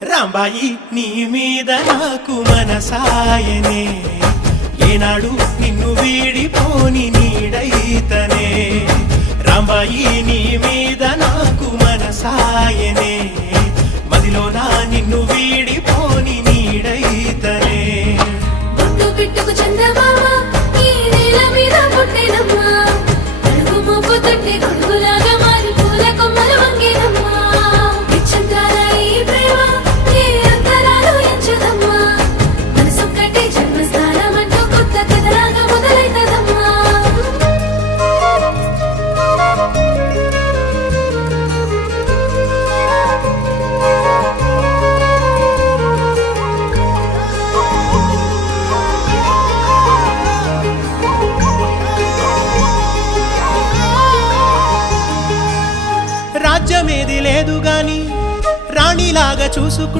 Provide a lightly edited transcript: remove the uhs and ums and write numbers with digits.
రాంబాయి నీ మీద నాకు మనసాయనే, ఏనాడు నిన్ను వీడిపోని నీడైతనే. రాంబాయి నీ మీద నాకు మనసాయనే, మదిలోన నిన్ను వీడిపోని నీడైతనే. పుట్టు పిట్టుకు చందమామ ఈ నేల మీద పుట్టినమ్మా, అడుగు మోపు తొట్టి గొడుగులాగా మారి పూల కొమ్మలు వంగేనమ్మా. విచిత్రాల ఈ ప్రేమ ఏ అంతరాలు ఎంచదమ్మా, మనసొక్కటి జన్మస్థానం అంటూ కొత్త కథలాగా మొదలైతదమ్మా. రాజ్యమేది లేదు గాని రాణిలాగా చూసుకు